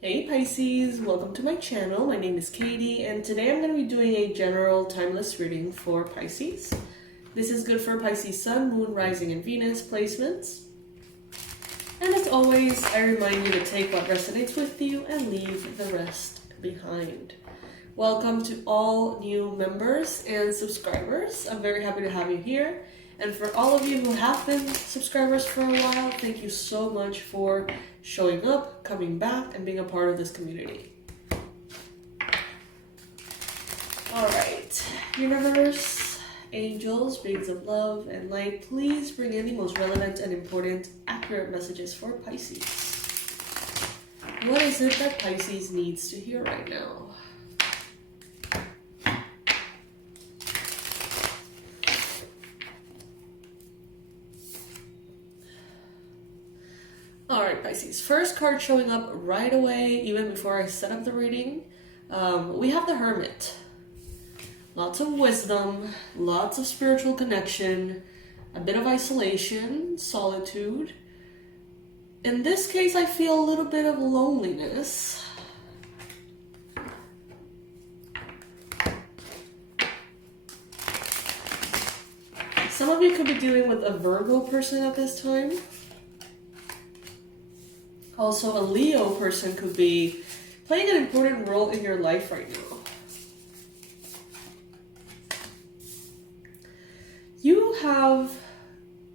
Hey Pisces, welcome to my channel. My name is Katie and today I'm going to be doing a general timeless reading for Pisces. This is good for Pisces Sun, Moon, Rising, and Venus placements. And as always, I remind you to take what resonates with you and leave the rest behind. Welcome to all new members and subscribers. I'm very happy to have you here. And for all of you who have been subscribers for a while, thank you so much for showing up, coming back, and being a part of this community. Alright, universe, angels, beings of love and light, please bring in the most relevant and important, accurate messages for Pisces. What is it that Pisces needs to hear right now? Alright Pisces, first card showing up right away, even before I set up the reading, we have the Hermit. Lots of wisdom, lots of spiritual connection, a bit of isolation, solitude. In this case, I feel a little bit of loneliness. Some of you could be dealing with a Virgo person at this time. Also, a Leo person could be playing an important role in your life right now. You have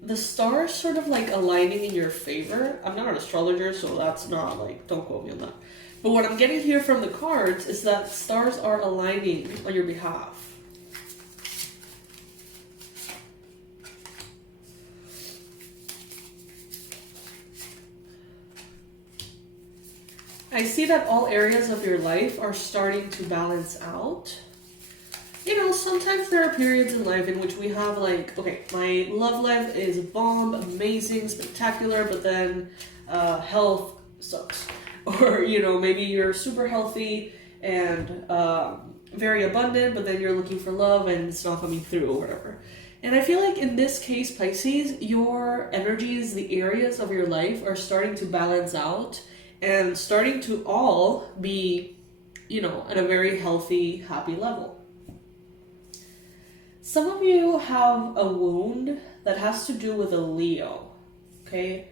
the stars sort of like aligning in your favor. I'm not an astrologer, so that's not like, don't quote me on that. But what I'm getting here from the cards is that stars are aligning on your behalf. I see that all areas of your life are starting to balance out. You know, sometimes there are periods in life in which we have like, okay, my love life is bomb, amazing, spectacular, but then health sucks. Or, you know, maybe you're super healthy and very abundant, but then you're looking for love and it's not coming through or whatever. And I feel like in this case, Pisces, your energies, the areas of your life are starting to balance out and starting to all be, you know, at a very healthy, happy level. Some of you have a wound that has to do with a Leo, okay?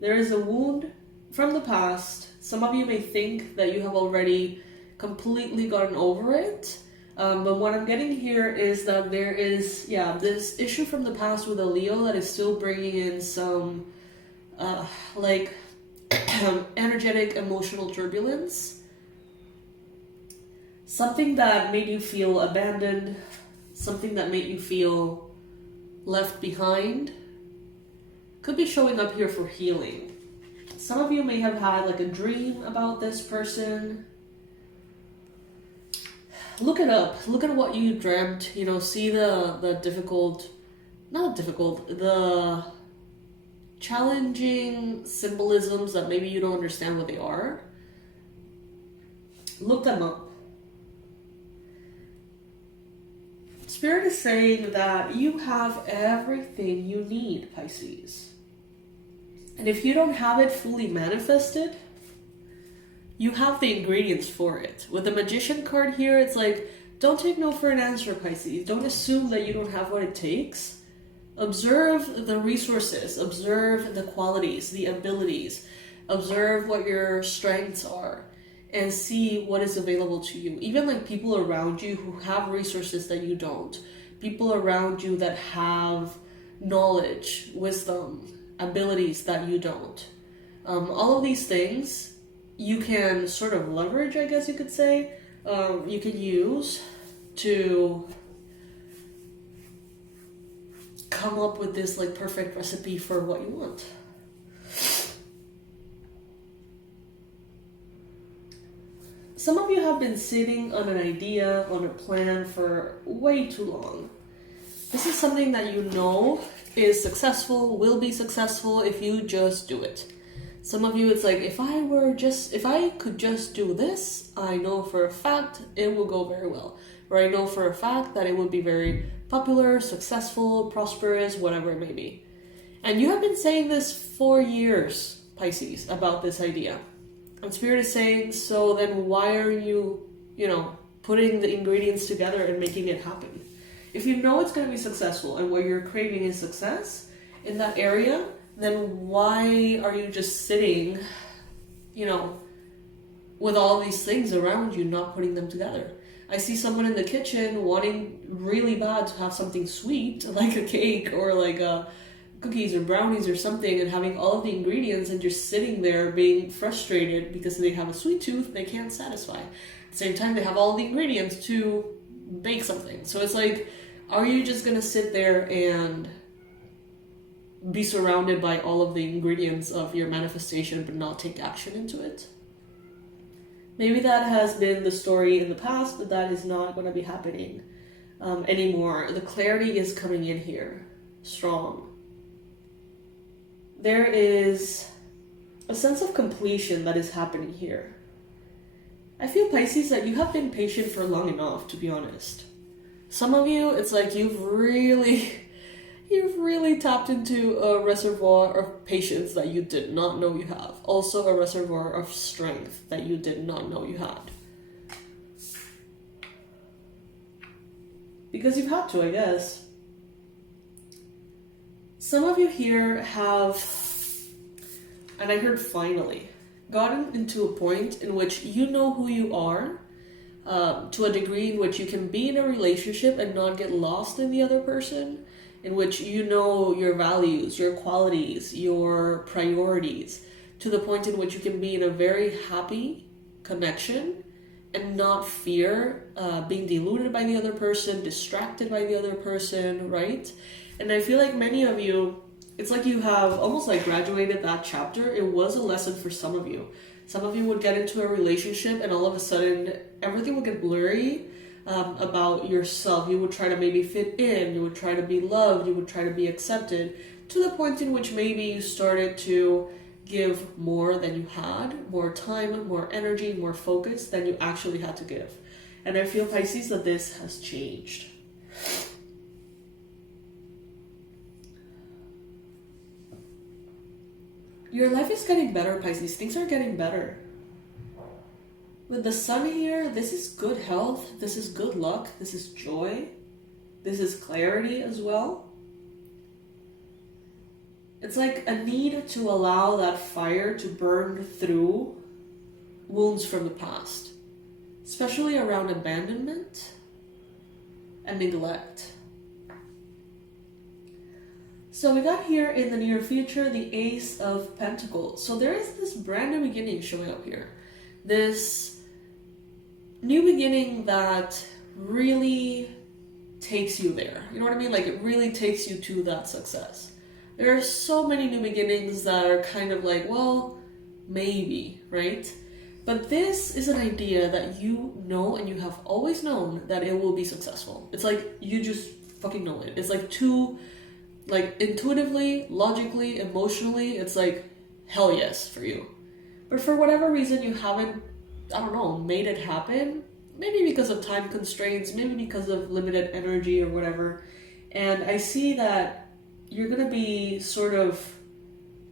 There is a wound from the past. Some of you may think that you have already completely gotten over it. But what I'm getting here is that there is, this issue from the past with a Leo that is still bringing in some, energetic emotional turbulence. Something that made you feel abandoned, something that made you feel left behind, could be showing up here for healing. Some of you may have had like a dream about this person. Look it up, look at what you dreamt, you know, see the challenging symbolisms that maybe you don't understand what they are. Look them up. Spirit is saying that you have everything you need, Pisces. And if you don't have it fully manifested, you have the ingredients for it. With the Magician card here, it's like, don't take no for an answer, Pisces. Don't assume that you don't have what it takes. Observe the resources, observe the qualities, the abilities, observe what your strengths are, and see what is available to you. Even like people around you who have resources that you don't, people around you that have knowledge, wisdom, abilities that you don't. All of these things you can sort of leverage, I guess you could say, you can use to come up with this like perfect recipe for what you want. Some of you have been sitting on an idea, on a plan for way too long. This is something that you know is successful, will be successful if you just do it. Some of you, it's like, if I could just do this, I know for a fact it will go very well. Or I know for a fact that it would be very popular, successful, prosperous, whatever it may be. And you have been saying this for years, Pisces, about this idea. And Spirit is saying, so then why are you, putting the ingredients together and making it happen? If you know it's going to be successful and what you're craving is success in that area, then why are you just sitting, with all these things around you, not putting them together? I see someone in the kitchen wanting really bad to have something sweet, like a cake or like cookies or brownies or something, and having all of the ingredients and just sitting there being frustrated because they have a sweet tooth they can't satisfy. At the same time, they have all the ingredients to bake something. So it's like, are you just going to sit there and be surrounded by all of the ingredients of your manifestation but not take action into it? Maybe that has been the story in the past, but that is not going to be happening anymore. The clarity is coming in here strong. There is a sense of completion that is happening here. I feel, Pisces, that you have been patient for long enough, to be honest. Some of you, it's like you've really tapped into a reservoir of patience that you did not know you have. Also a reservoir of strength that you did not know you had. Because you've had to, I guess. Some of you here have, and I heard finally, gotten into a point in which you know who you are, to a degree in which you can be in a relationship and not get lost in the other person, in which you know your values, your qualities, your priorities, to the point in which you can be in a very happy connection and not fear being deluded by the other person, distracted by the other person, right? And I feel like many of you, it's like you have almost like graduated that chapter. It was a lesson for some of you. Some of you would get into a relationship and all of a sudden everything would get blurry about yourself. You would try to maybe fit in, you would try to be loved, you would try to be accepted, to the point in which maybe you started to give more than you had, more time, more energy, more focus than you actually had to give. And I feel, Pisces, that this has changed. Your life is getting better, Pisces. Things are getting better. With the sun here, this is good health, this is good luck, this is joy, this is clarity as well. It's like a need to allow that fire to burn through wounds from the past, especially around abandonment and neglect. So we got here in the near future the Ace of Pentacles. So there is this brand new beginning showing up here. This new beginning that really takes you there. You know what I mean? Like it really takes you to that success. There are so many new beginnings that are kind of like, well, maybe, right? But this is an idea that you know and you have always known that it will be successful. It's like you just fucking know it. It's like too, like intuitively, logically, emotionally, it's like hell yes for you. But for whatever reason you haven't, I don't know, made it happen. Maybe because of time constraints, maybe because of limited energy or whatever. And I see that you're gonna be sort of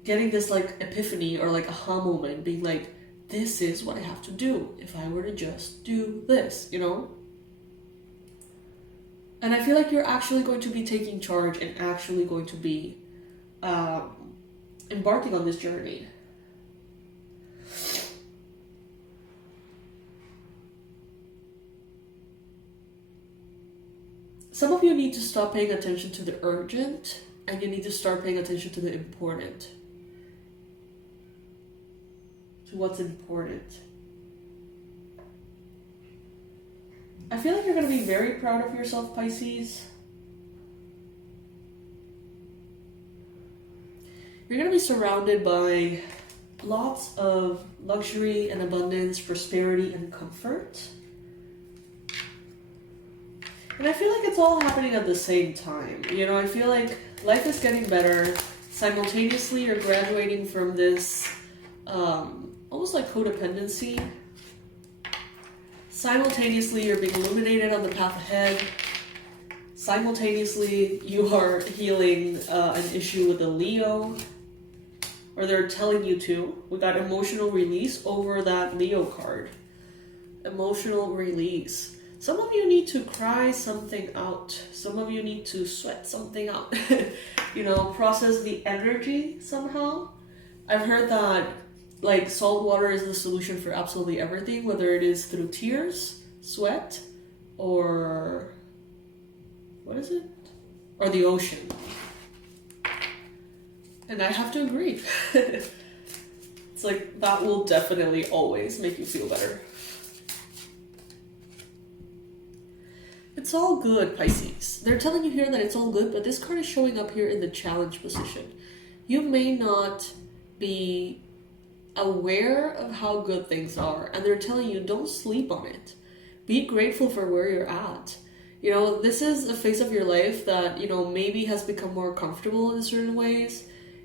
getting this like epiphany or like aha moment, being like, this is what I have to do if I were to just do this, you know? And I feel like you're actually going to be taking charge and actually going to be embarking on this journey. Some of you need to stop paying attention to the urgent and you need to start paying attention to the important. To what's important. I feel like you're going to be very proud of yourself, Pisces. You're going to be surrounded by lots of luxury and abundance, prosperity and comfort. And I feel like it's all happening at the same time. You know, I feel like life is getting better. Simultaneously, you're graduating from this almost like codependency. Simultaneously, you're being illuminated on the path ahead. Simultaneously, you are healing an issue with a Leo. or they're telling you to. We got emotional release over that Leo card. Emotional release. Some of you need to cry something out. Some of you need to sweat something out. You know, process the energy somehow. I've heard that like salt water is the solution for absolutely everything, whether it is through tears, sweat, or what is it? Or the ocean. And I have to agree. It's like that will definitely always make you feel better. It's all good, Pisces. They're telling you here that it's all good, but this card is showing up here in the challenge position. You may not be aware of how good things are, and they're telling you don't sleep on it. Be grateful for where you're at. You know, this is a phase of your life that, you know, maybe has become more comfortable in certain ways,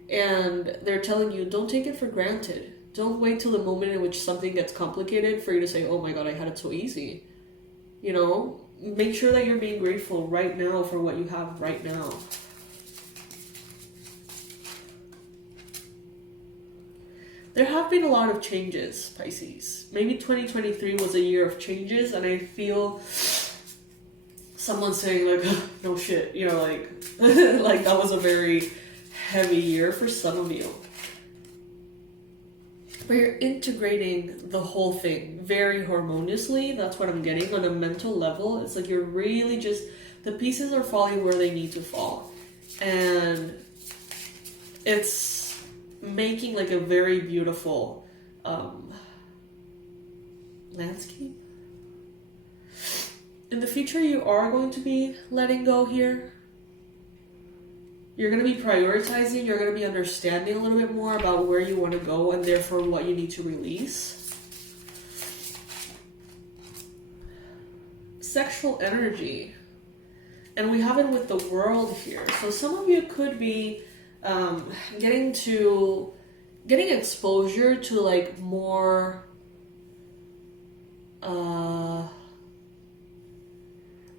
and they're telling you don't take it for granted. Don't wait till the moment in which something gets complicated for you to say, oh my god, I had it so easy. You know, make sure that you're being grateful right now for what you have right now. There have been a lot of changes, Pisces. Maybe 2023 was a year of changes, and I feel someone saying like, oh, no shit, you know, like, like that was a very heavy year for some of you. But you're integrating the whole thing very harmoniously. That's what I'm getting on a mental level. It's like you're really just, the pieces are falling where they need to fall. And it's making like a very beautiful landscape. In the future, you are going to be letting go here. You're going to be prioritizing, you're going to be understanding a little bit more about where you want to go and therefore what you need to release. Sexual energy. And we have it with the world here. So some of you could be getting exposure to like more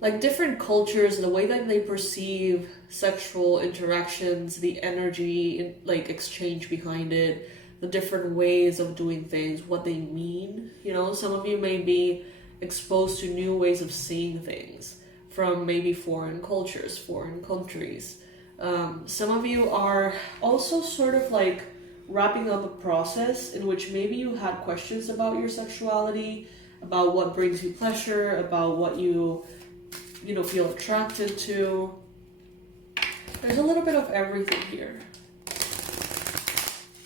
like different cultures, the way that they perceive sexual interactions, the energy, like exchange behind it, the different ways of doing things, what they mean. You know, some of you may be exposed to new ways of seeing things from maybe foreign cultures, foreign countries. Some of you are also sort of like wrapping up a process in which maybe you had questions about your sexuality, about what brings you pleasure, about what you know, feel attracted to. There's a little bit of everything here.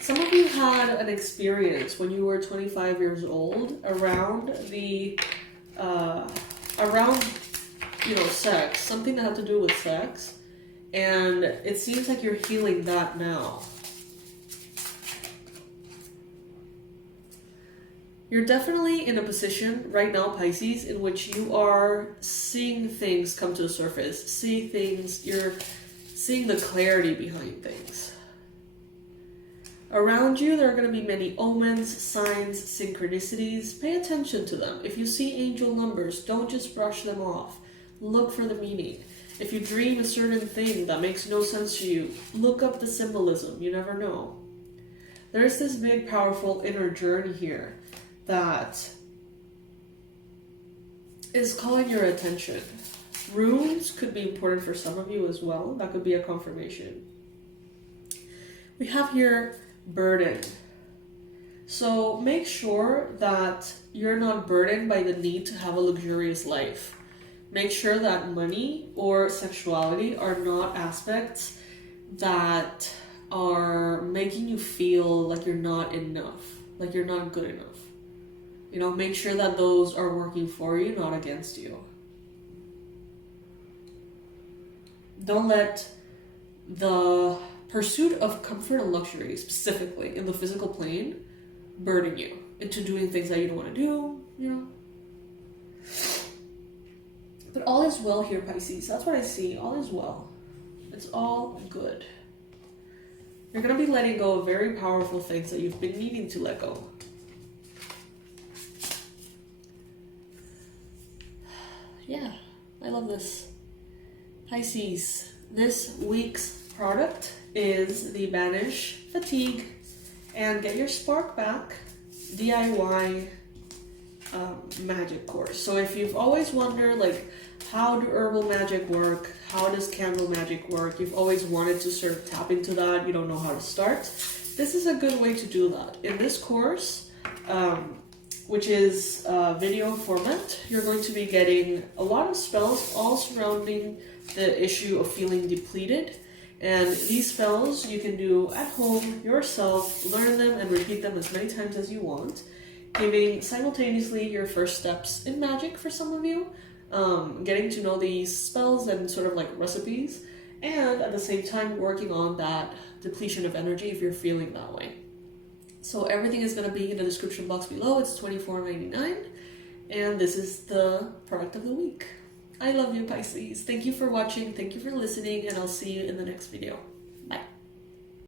Some of you had an experience when you were 25 years old around the, you know, sex, something that had to do with sex, and it seems like you're healing that now. You're definitely in a position right now, Pisces, in which you are seeing things come to the surface, see things, you're seeing the clarity behind things. Around you, there are going to be many omens, signs, synchronicities. Pay attention to them. If you see angel numbers, don't just brush them off. Look for the meaning. If you dream a certain thing that makes no sense to you, look up the symbolism. You never know. There's this big, powerful inner journey here that is calling your attention. Runes could be important for some of you as well. That could be a confirmation. We have here burden. So make sure that you're not burdened by the need to have a luxurious life. Make sure that money or sexuality are not aspects that are making you feel like you're not enough, like you're not good enough. You know, make sure that those are working for you, not against you. Don't let the pursuit of comfort and luxury, specifically in the physical plane, burden you into doing things that you don't want to do, you know. But all is well here, Pisces. That's what I see. All is well. It's all good. You're going to be letting go of very powerful things that you've been needing to let go. Yeah, I love this. Pisces, this week's product is the Banish Fatigue and get your spark back DIY magic course. So if you've always wondered, like, how do herbal magic work? How does candle magic work? You've always wanted to sort of tap into that. You don't know how to start. This is a good way to do that. In this course, which is video format, you're going to be getting a lot of spells all surrounding the issue of feeling depleted. And these spells you can do at home yourself, learn them and repeat them as many times as you want, giving simultaneously your first steps in magic for some of you, getting to know these spells and sort of like recipes, and at the same time working on that depletion of energy if you're feeling that way. So everything is going to be in the description box below. It's $24.99, and this is the product of the week. I love you, Pisces. Thank you for watching, thank you for listening, and I'll see you in the next video.